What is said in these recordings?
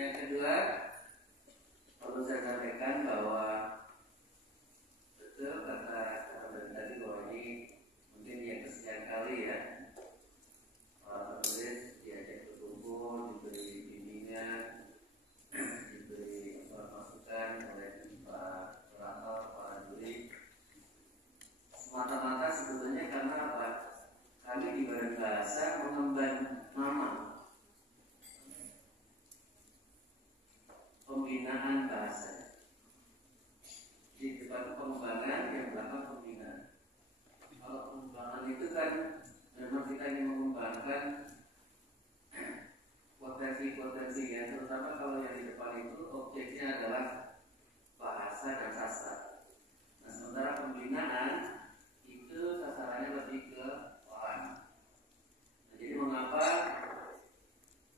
Yang kedua, perlu saya sampaikan bahwa betul kata tadi bahwa ini mungkin yang kesekian kali ya para penulis diajak berkumpul, diberi bimbingan, diberi masukan oleh para kurator, para juri. Semata-mata sebetulnya karena apa? Kami di Badan Bahasa mengemban nama pembinaan bahasa. Di depan pengembangan, yang belakang pembinaan. Kalau pengembangan itu kan memang kita ingin mengembangkan potensi-potensi ya, terutama kalau yang di depan itu objeknya adalah bahasa dan sastra. Nah, sementara pembinaan itu sasarannya lebih ke orang. Nah, jadi mengapa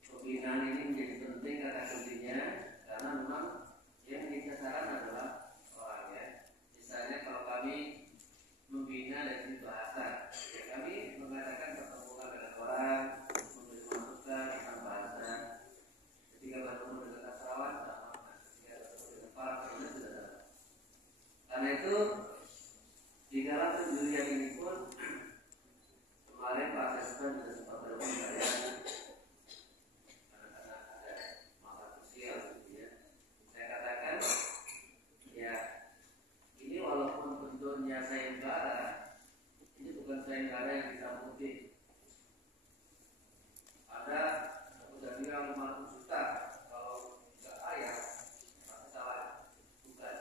pembinaan ini menjadi penting kata kuncinya? Karena memang yang disasaran adalah orang ya. Misalnya kalau kami membina dari bahasa, ya kami mengadakan pertemuan dengan orang, memberi masukan tentang bahasa. Ketika bertemu dengan sastrawan, sama. Ketika bertemu dengan para penulis sudah sama. Karena itu di dalam penjurian ini pun kemarin Pak Sespen sudah sempat bertemu saya. Sayembara, ini bukan sayembara yang disambungin. Ada udah bilang 500 juta kalau nggak ayah pasti salah. Bukan.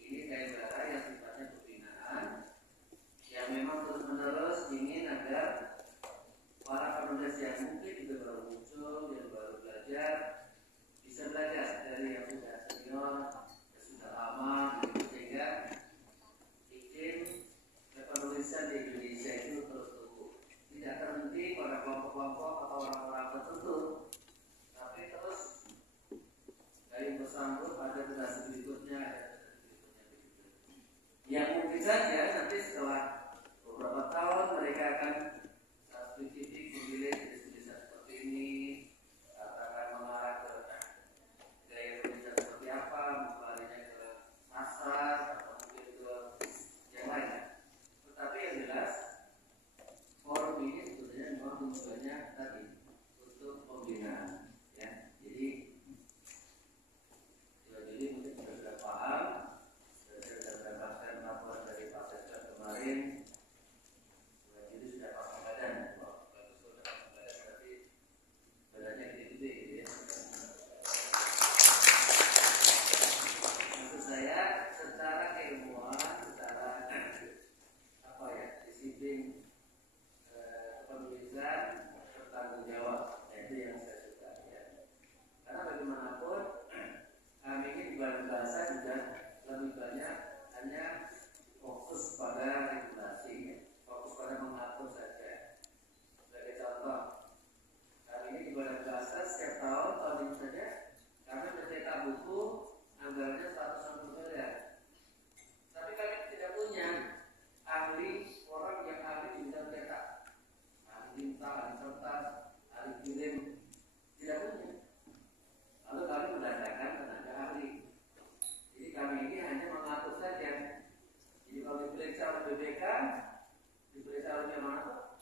Ini sayembara yang sifatnya pembinaan yang memang terus menerus ingin agar para penulis yang mungkin juga baru muncul, yang baru belajar bisa belajar dari yang sudah senior, yang sudah lama, gitu, sehingga penulisan di Indonesia itu terus tumbuh, tidak terhenti pada kelompok-kelompok atau orang-orang tertentu, tapi terus dari bersambut pada generasi berikutnya, yang mungkin saja nanti setelah beberapa tahun mereka akan spesifik memilih tulisan seperti ini, akan mengarah ke gaya tulisan seperti apa, mengalirnya ke sastra atau mungkin ke yang lain. Tapi yang jelas forum ini sebetulnya memang tujuannya tadi untuk pembinaan ya. Jadi mungkin sudah paham, sudah mendapatkan laporan dari Pak Sespen kemarin. Jadi sudah pasang badan, bagus sudah pasang badan berarti badannya gede-gede gitu ya. Maksud saya secara keilmuan, secara apa ya, disiplin penulisan bertanggung jawab, itu yang saya suka ya. Karena bagaimanapun kami ini di Badan Bahasa juga lebih banyak hanya fokus pada regulasi ya. Fokus pada mengatur saja. Sebagai contoh, kami ini di Badan Bahasa setiap tahun ini saja kami mencetak buku anggarannya 160 miliar. Tapi kami tidak punya ahli, orang yang ahli di bidang cetak, ahli tinta, ahli kertas, ahli kirim, tidak punya. Lalu kami mendatangkan tenaga ahli. Jadi kami ini hanya mengatur saja. Jadi kalau diperiksa oleh BPK, diperiksa oleh mana?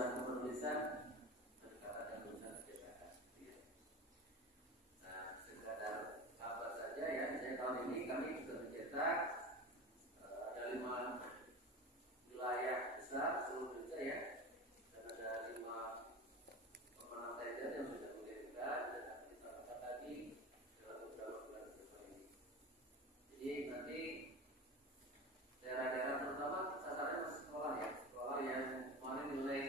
urusan kepenulisan dikatakan urusan kebijakan. Nah, sekadar kabar saja ya. Misalnya tahun ini kami sudah mencetak ada 5 wilayah besar seluruh Indonesia ya, dan ada 5 pemenang tender yang sudah mengirimkan dan akan kita lakukan lagi dalam beberapa bulan ke depan ini. Jadi nanti daerah-daerah terutama sasarannya masih sekolah ya, sekolah yang kemarin nilai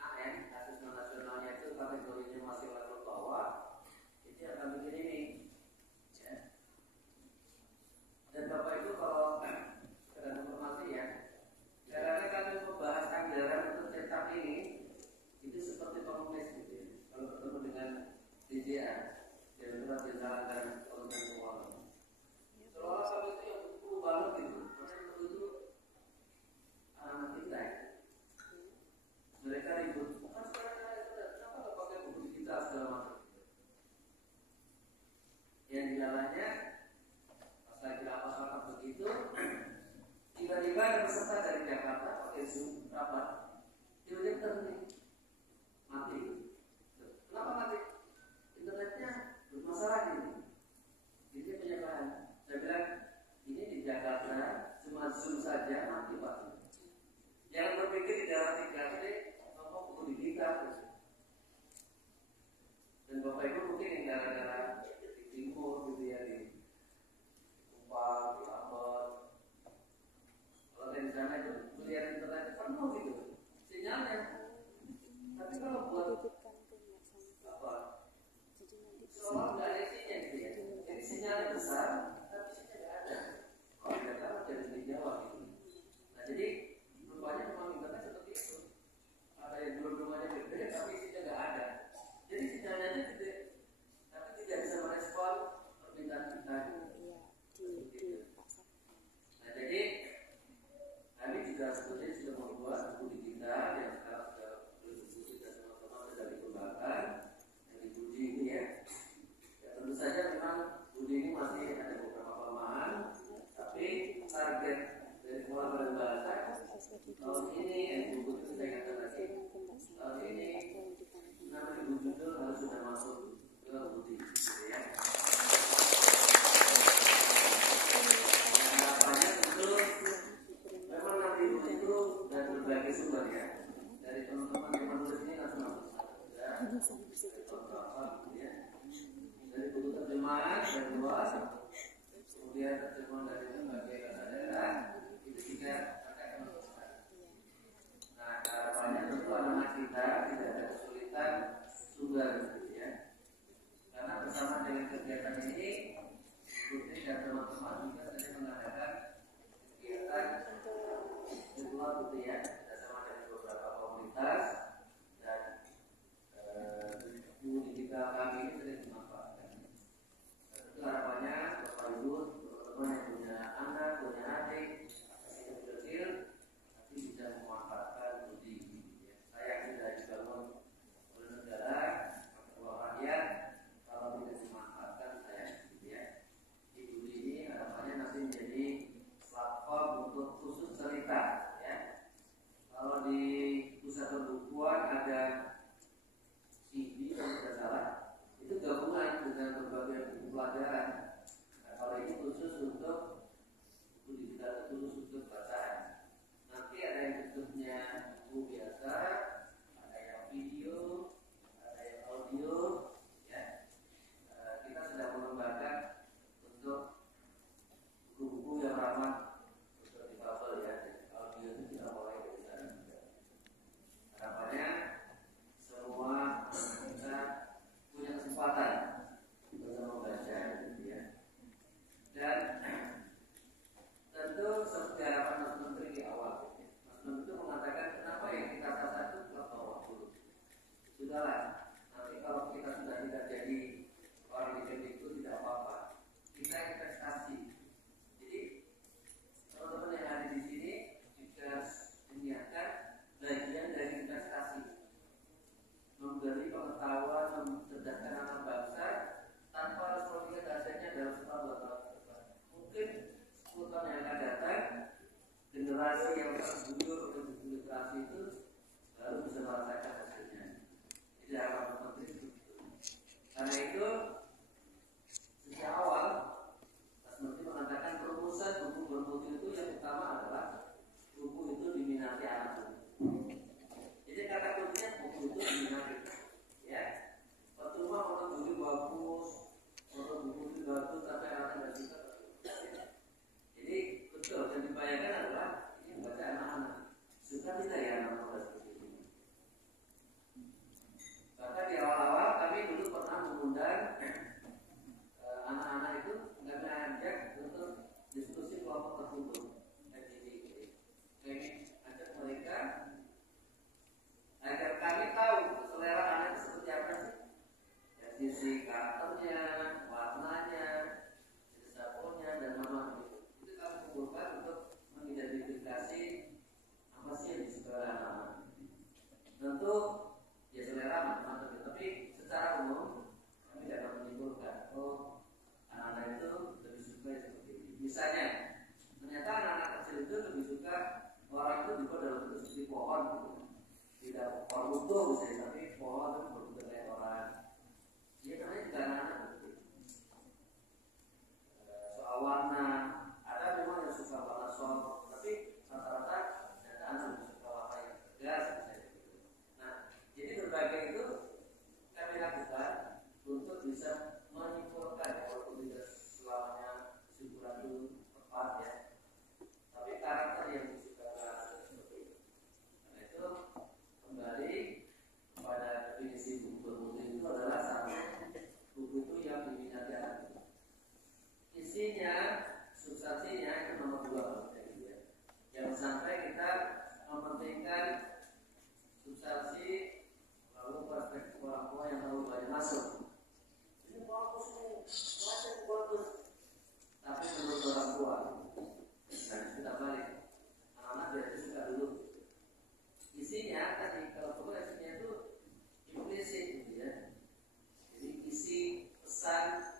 AN asesmen nasionalnya itu kategorinya masih level bawah, itu akan bikin ini ya. Dan Bapak Ibu kalau sekedar informasi ya, karena kami membahas anggaran untuk cetak ini itu seperti pengemis gitu ya. Kalau bertemu dengan DJA, Direktorat Jenderal Anggaran Kementerian Keuangan, seolah kami itu yang perlu banget gitu. Itu anak kita ya. Mereka ribut, bukan kenapa nggak pakai buku digital segala macam. Yang di dalamnya pas lagi rapat begitu, tiba-tiba ada peserta dari Jakarta pakai Zoom rapat, tiba-tiba terhenti, mati. Kenapa mati? Internetnya bermasalah gitu. Jadi dia punya bahan. Saya bilang ini di Jakarta cuma Zoom saja mati Pak. Jangan berpikir di daerah 3D ngomong buku digital. Dan Bapak Ibu mungkin yang daerah-daerah di timur gitu ya, di Kupang, di Ambon, kalau di sana itu melihat internet penuh gitu sinyalnya. Tapi kalau buat apa? Seolah nggak ada isinya gitu ya. Jadi sinyalnya besar, tapi isinya nggak ada. Kalau di Jakarta jadi di Jawa gitu. Nah jadi rupanya memang internet seperti itu. Ada yang belum aja gede, tapi isinya nggak ada. Jadi sinyalnya gede, tapi tidak bisa merespon permintaan kita. Nah jadi kami juga sebetulnya sudah membuat buku digital yang sekarang sudah berdiskusi dan teman-teman sudah dikembangkan yang di Budi ini ya. Ya tentu saja memang Budi ini masih ada beberapa kelemahan, tapi target dari pengelolaan bahasa tahun ini buku itu saya katakan lagi tahun ini 6.000 judul harus sudah masuk ke Budi gitu ya. Memang nanti itu dan berbagai sumber ya, dari teman-teman yang menulis ini langsung ya, dari buku terjemahan dan luas, kemudian terjemahan dari berbagai daerah itu juga akan menuliskan. Nah harapannya tentu anak-anak kita tidak ada kesulitan sumber gitu ya, karena bersama dengan kegiatan ini Putri dan teman-teman juga sedang mengadakan kegiatan virtual gitu ya, bersama dengan beberapa komunitas dan buku digital kami ini sering dimanfaatkan. Tentu harapannya Bapak Ibu, teman-teman yang punya anak, punya adik, masih kecil, nanti bisa memanfaatkan Budi gitu ya. Saya sudah dibangun oleh negara, oleh rakyat, kalau tidak dimanfaatkan saya gitu ya. Di Budi ini harapannya nanti menjadi platform untuk khusus cerita ya. Kalau di pusat perbukuan ada CD kalau tidak salah, itu gabungan dengan berbagai buku pelajaran. Nah, kalau ini khusus untuk buku digital, khusus untuk bacaan. Nanti ada yang bentuknya buku biasa, ada yang video, ada yang audio ya. Kita sedang mengembangkan untuk buku-buku yang ramah untuk difabel ya. Audio itu kita mulai dari sana juga. Harapannya semua kita punya kesempatan untuk membaca gitu ya. Dan tentu seperti harapan Mas Menteri di awal gitu ya. Mas Menteri mengatakan kenapa yang kita sasar itu kelas bawah dulu. Sudahlah, nanti kalau kita sudah tidak jadi orang di itu tidak apa-apa. Kita investasi. Jadi teman-teman yang ada di sini juga menyiapkan bagian dari investasi, memberi pengetahuan, mencerdaskan anak bangsa tanpa harus melihat hasilnya dalam setahun 2 tahun ke depan. Mungkin 10 tahun yang akan datang, generasi yang terguyur oleh buku literasi itu baru bisa merasakan masih yang disukai anak-anak. Tentu ya selera macam-macam, tapi secara umum kami dapat menyimpulkan anak-anak itu lebih suka seperti ini. Misalnya, ternyata anak-anak kecil itu lebih suka orang itu dibuat dalam bentuk seperti pohon, gitu. Tidak pohon utuh misalnya, tapi pohon itu berbentuk kayak orang. Dia namanya juga anak-anak begitu. Soal warna, ada memang yang suka warna soft, tapi rata-rata anak lebih suka warna yang tegas misalnya gitu. Nah, jadi berbagai itu kami lakukan untuk bisa menyimpulkan, walaupun tidak selamanya kesimpulan itu tepat ya, tapi karakter yang disukakan seperti itu. Karena itu kembali pada definisi buku bermutu itu adalah satu buku itu yang diminati anak. Isinya, substansinya itu nomor 2 maksudnya gitu ya. Jangan sampai kita mementingkan substansi lalu perspektif orang tua yang tahu banyak masuk. Ini bagus nih, baca bagus. Tapi menurut orang tua, nah kita balik. Anak-anak biar suka dulu. Isinya tadi kalau perlu isinya itu implisit gitu ya. Jadi isi pesan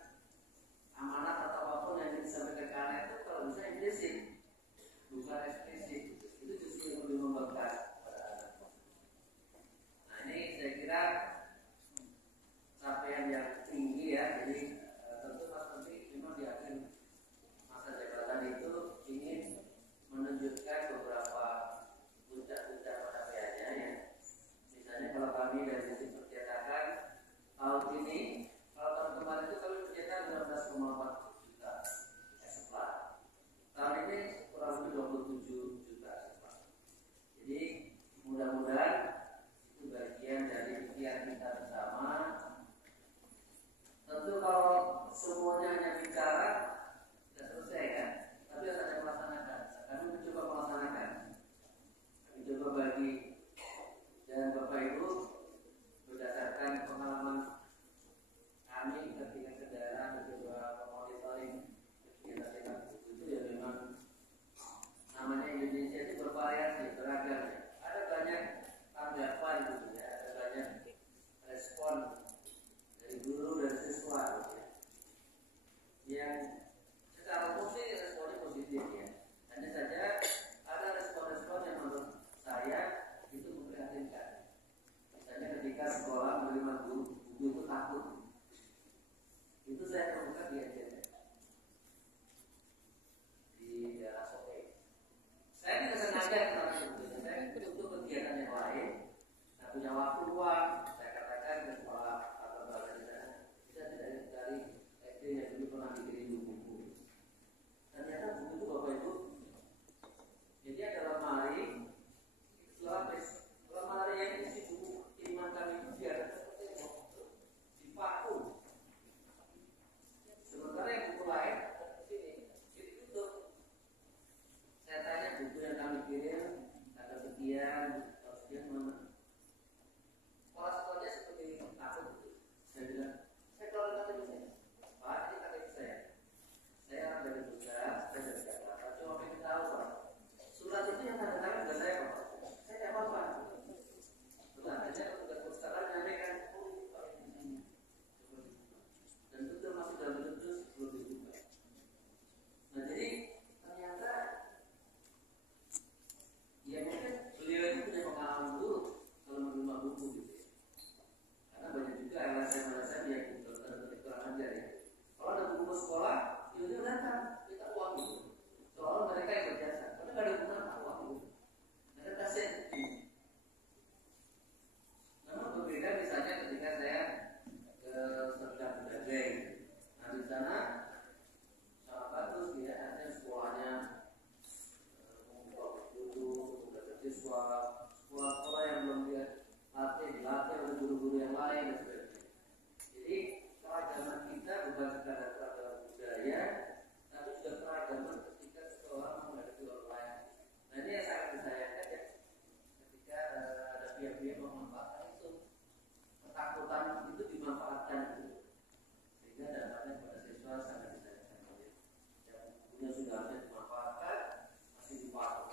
amanat atau apapun yang disampaikan ke anak itu kalau bisa implisit, bukan eksplisit. Itu justru yang lebih membekas pada anak. Nah ini saya kira capaian yang tinggi ya. Jadi tentu Mas Menteri memang di akhir masa jabatan itu ingin menunjukkan beberapa puncak-puncak pencapaiannya ya. Misalnya kalau kami dari sisi percetakan tahun ini, kalau tahun kemarin itu kami mencetak 16,4 juta eksemplar. Tahun ini kurang lebih 27 juta eksemplar. Jadi mudah-mudahan itu bagian dari ikhtiar kita bersama. Tentu kalau semuanya hanya bicara tidak selesai kan, tapi harus ada melaksanakan. Kami mencoba melaksanakan. Kami coba bagi dan Bapak Ibu berdasarkan pengalaman kami ketika ke daerah mencoba monitoring kegiatan itu ya memang namanya Indonesia itu bervariasi, beragam. Ada banyak tanggapan gitu ya, ada banyak respon dari guru dan siswa gitu ya. Yang secara umum sih responnya positif ya. Hanya saja ada respon-respon yang menurut saya itu memprihatinkan. Misalnya ketika sekolah menerima buku itu takut. Itu saya temukan di Aceh, di daerah Soe. Saya tidak sengaja karena sebetulnya saya untuk kegiatan yang lain. Saya punya waktu luang, saya katakan ke sekolah atau bahasa di sana. Kita tidak dari SD yang dulu pernah dikirim buku. Ternyata buku itu Bapak Ibu, jadi ada lemari, itu lapis. Lemari yang isi buku kiriman kami itu biar dipaku. Sementara yang buku lain di sini ditutup. Saya tanya buku yang kami kirim tanggal sekian, tanggal sekian mana? Kepala sekolahnya seperti takut. Saya bilang, saya kalau kata bisa, Pak, ini kata saya. Saya orang dari pusat, saya dari Jakarta. Cuma pengen tahu Pak, surat itu yang tanda tangan bukan saya Pak. Saya tidak apa-apa. Betul, aja tugas pustakaan menyampaikan. Dan itu termasuk dalam bentuk sebelum dibuka. Nah jadi ternyata ya mungkin beliau itu punya pengalaman buruk kalau menerima buku gitu ya. Karena banyak juga LSM yang kurang ajar ya. Kalau ada buku sekolah, dia datang kita uang gitu. Soalnya mereka yang berjasa, tapi nggak ada hubungan uang gitu. Mereka kasih. Namun berbeda misalnya ketika saya ke Serdang Bedagai. Nah di sana sangat bagus ya, artinya sekolahnya membuka guru, membuka siswa, sekolah-sekolah yang belum dia dilatih oleh guru-guru yang lain dan sebagainya. Jadi keragaman kita bukan sekadar keragaman budaya, tapi juga keragaman ketika seseorang menghadapi orang lain. Nah ini yang sangat disayangkan ya, ketika ada pihak-pihak memanfaatkan itu, ketakutan itu dimanfaatkan itu, sehingga dampaknya pada siswa sangat disayangkan. Yang punya sudah harusnya dimanfaatkan masih dipakai.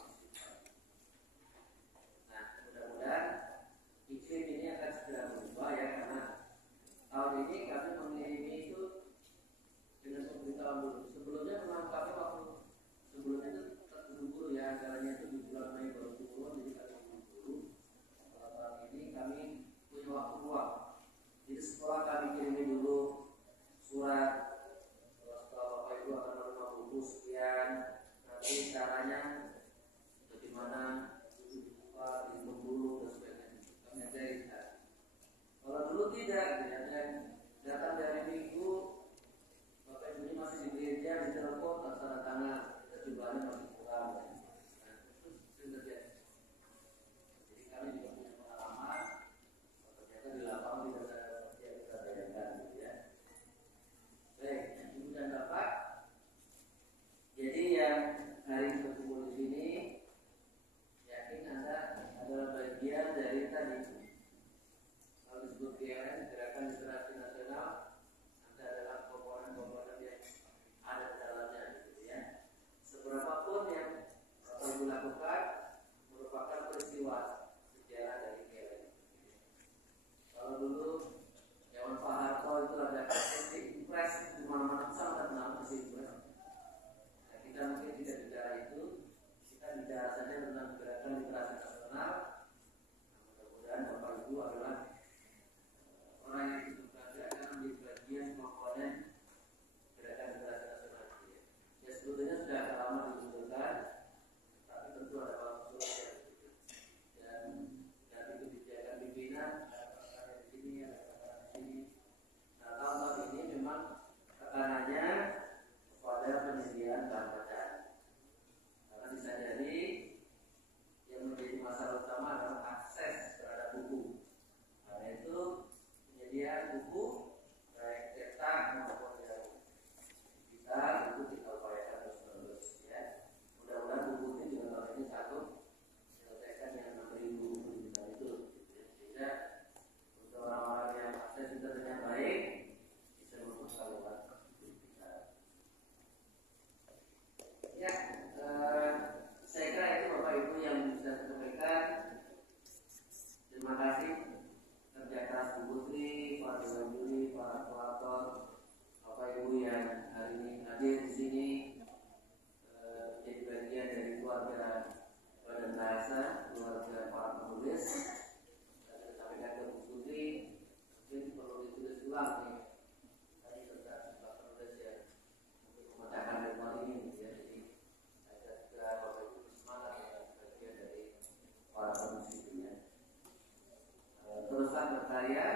Bahasa keluarga para penulis dan sampaikan ke Bu Putri, mungkin perlu ditulis ulang nih tadi tentang sifat penulis ya untuk memecahkan temuan ini ya. Jadi ada juga Bapak Ibu semangat ya bagian dari para penulis itu ya. Teruslah berkarya,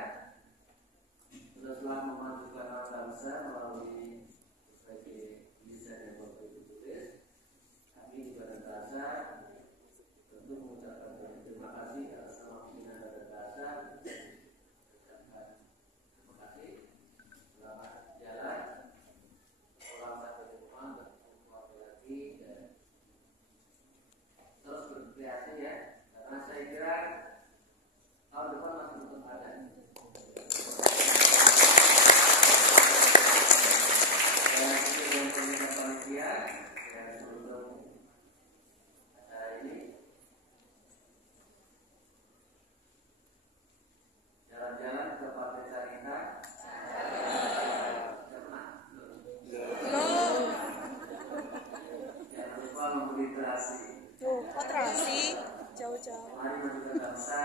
teruslah memajukan anak bangsa melalui berbagai desain yang Bapak Ibu tulis. Kami di Badan Bahasa tentu mengucapkan terima kasih atas nama pimpinan Badan Bahasa. Ucapkan terima kasih. Selamat jalan. Pulang sampai di rumah bertemu lagi dan terus berkreasi ya. Karena saya kira tahun depan masih tetap ada. Dan sebelum pemerintah panitia dan sebelum acara ini jalan-jalan ke Pantai Carita. Jangan lupa membeli terasi. Tuh, kok terasi? Jauh-jauh. Mari majukan bangsa.